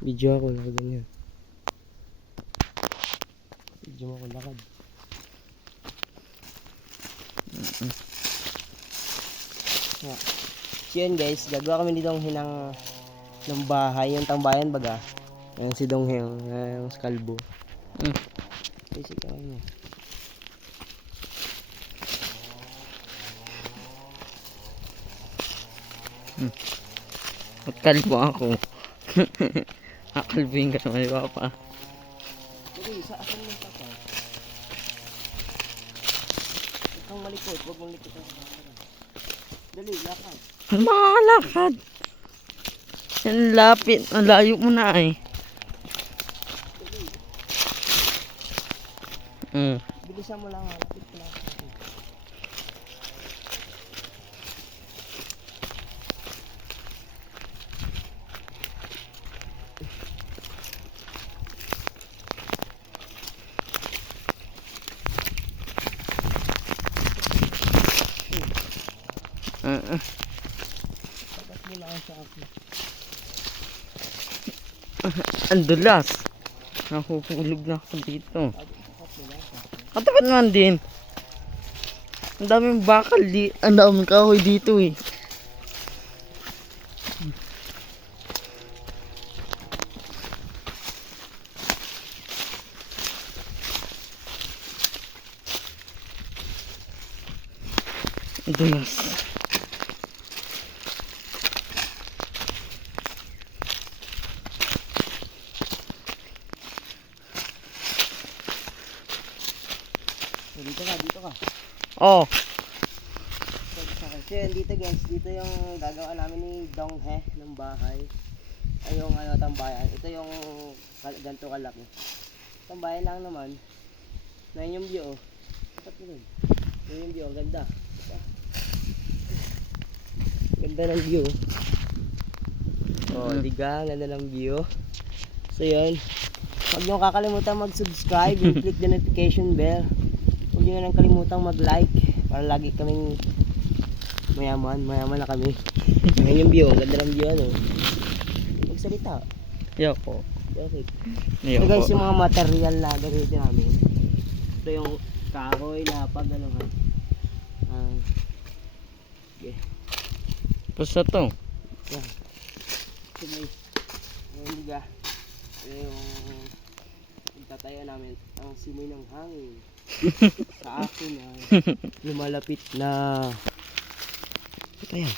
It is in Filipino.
Video ako, nakaganyan. Video mo ako lakad. So yun guys, gagawa kami dito ng bahay, yung tambayan baga. Yung si Donghyang, yung skalbo. Basic kami niya. At kalbo ako. Akalbuhin ka naman, iba pa. Okay, sa akin yung papa. Huwag kang malikot, huwag mong likot ang kamera. Dali, lakad. Malakad. Yan lapit, ang layo mo na eh. Bilisan mo lang, lapit ka lang. Tapos mo lang sa akin. Ang dulas. Nahuhulog na ako dito. Katapat naman din. Ang daming bakal, ang daming kahoy dito eh. Ang dulas. Dito ka, dito ka. Oh. So yun, dito guys, dito yung gagawa namin ni Donghe ng bahay. Ay yung tambayan. Ito yung ganito kalaki. Tambayan lang naman. Na yung view oh. Tapat mo dun. Yun yung view, ang ganda. Ganda ng view. Oh, diga, ganda ng view. So yun. Huwag nyo kakalimutan mag-subscribe and click the notification bell. Huwag nyo nang kalimutang mag-like para lagi kaming mayaman na kami. Ngayon yung view, ganda ng view ano. Magsalita. Yoko. Okay. Yoko. So guys, yung mga material na gagawin namin. Ito yung kahoy, lapag, ano ha. Okay. Basta to. Yan. So guys, ngayon diga. Ito yung tatayo namin ang simoy ng hangin. Sa akin na lumalapit na ito yan.